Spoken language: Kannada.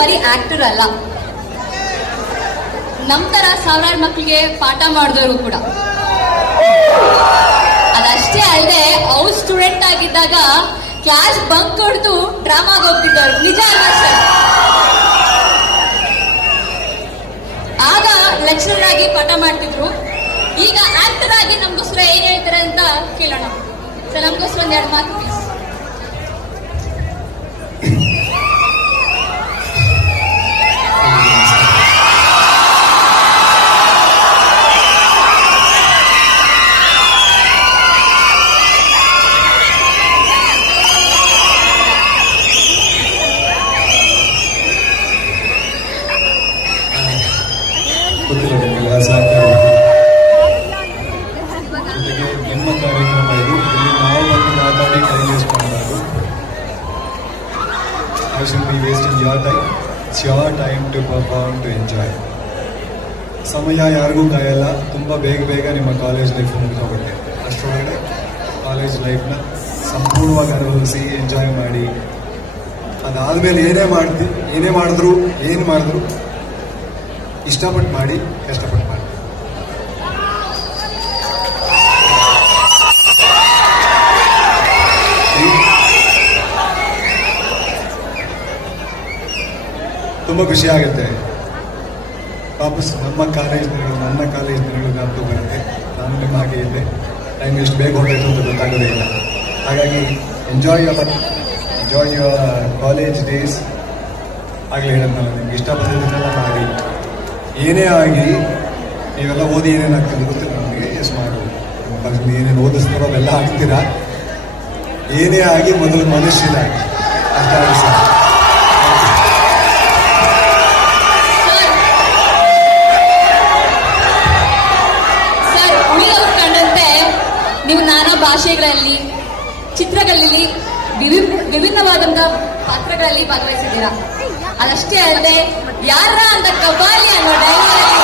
ಬರೀ ಆಕ್ಟರ್ ಅಲ್ಲ, ನಮ್ ತರ ಸಾವಿರಾರು ಮಕ್ಕಳಿಗೆ ಪಾಠ ಮಾಡಿದವರು ಕೂಡ. ಅದಷ್ಟೇ ಅಲ್ಲದೆ ಅವ್ರು ಸ್ಟೂಡೆಂಟ್ ಆಗಿದ್ದಾಗ ಕ್ಲಾಸ್ ಬಂಕ್ ಹೊಡೆದು ಡ್ರಾಮಾಗೆ ಹೋಗ್ತಿದ್ದವ್ರು. ನಿಜ ಅಲ್ವಾ ಸರ್? ಆಗ ಲೆಕ್ಚರರ್ ಆಗಿ ಪಾಠ ಮಾಡ್ತಿದ್ರು, ಈಗ ಆಕ್ಟರ್ ಆಗಿ ನಮ್ಗೋಸ್ಕರ ಏನ್ ಹೇಳ್ತಾರೆ ಅಂತ ಕೇಳೋಣ. ಸರ್, ನಮ್ಗೋಸ್ಕರ ಒಂದೆರಡು ಮಾತು ಪ್ಲೀಸ್. ಜೊತೆಗೆ ನಿಮ್ಮ ಕಾರ್ಯಕ್ರಮ ಇದು, ಇಲ್ಲಿ ನಾವು ಬಂದು ಮಾತಾಡಿ ಟೈಮ್ ವೇಸ್ಟ್ ಮಾಡಬಾರ್ದು. I should be wasting your time. It's your time to perform, to enjoy. ಸಮಯ ಯಾರಿಗೂ ಕಾಯಲ್ಲ. ತುಂಬ ಬೇಗ ನಿಮ್ಮ ಕಾಲೇಜ್ ಲೈಫ್ ಮುಗಿದೋಗುತ್ತೆ. ಅಷ್ಟರೊಳಗೆ ಕಾಲೇಜ್ ಲೈಫ್ನ ಸಂಪೂರ್ಣವಾಗಿ ಅನುಭವಿಸಿ ಎಂಜಾಯ್ ಮಾಡಿ, ಅದಾದಮೇಲೆ ಏನೇ ಮಾಡಿದ್ರು ಇಷ್ಟಪಟ್ಟು ಮಾಡಿ, ಕಷ್ಟಪಟ್ಟು ಮಾಡಿ. ತುಂಬ ಖುಷಿ ಆಗುತ್ತೆ. ವಾಪಸ್ ನನ್ನ ಕಾಲೇಜ್ ದಿನಗಳು ಜ್ಞಾಪಕ ಬರುತ್ತೆ. ನಾನು ನಿಮ್ಮ ಹಾಗೆ ಇದ್ದೆ. ಟೈಮ್ ಎಷ್ಟು ಬೇಗ ಹೊರಟು ಅಂತ ಗೊತ್ತಾಗೋದೇ ಇಲ್ಲ. ಹಾಗಾಗಿ ಎಂಜಾಯ್ ಯುವರ್ ಕಾಲೇಜ್ ಡೇಸ್. ಆಗಲೇ ಹೇಳೋದು, ನಿಮ್ಗೆ ಇಷ್ಟ ಬಂದಿದ್ದನ್ನೆಲ್ಲ ಮಾಡಿ. ಏನೇ ಆಗಿ ನೀವೆಲ್ಲ ಓದಿ ಏನೇನಾಗ್ತದೆ ಗೊತ್ತಿಲ್ಲ ನಮಗೆ. ಎಷ್ಟು ಮಾಡೋದು, ಏನೇನು ಓದಿಸ್ತಾರೋ ಅವೆಲ್ಲ ಆಗ್ತೀರಾ. ಏನೇ ಆಗಿ ಮೊದಲು ಮನುಷ್ಯನಾಗಿ ಅಷ್ಟಾಗಿ ಸರ್. ನೀವು ನಾನಾ ಭಾಷೆಗಳಲ್ಲಿ, ಚಿತ್ರಗಳಲ್ಲಿ, ವಿಭಿನ್ನವಾದಂತಹ ಪಾತ್ರಗಳಲ್ಲಿ ಭಾಗವಹಿಸಿದ್ದೀರಾ. ಅದಷ್ಟೇ ಅಲ್ಲದೆ ಯಾರ ಅಂತ ಕಬಾಲಿ ಅನ್ನೋ ಡೈಲಾಗ್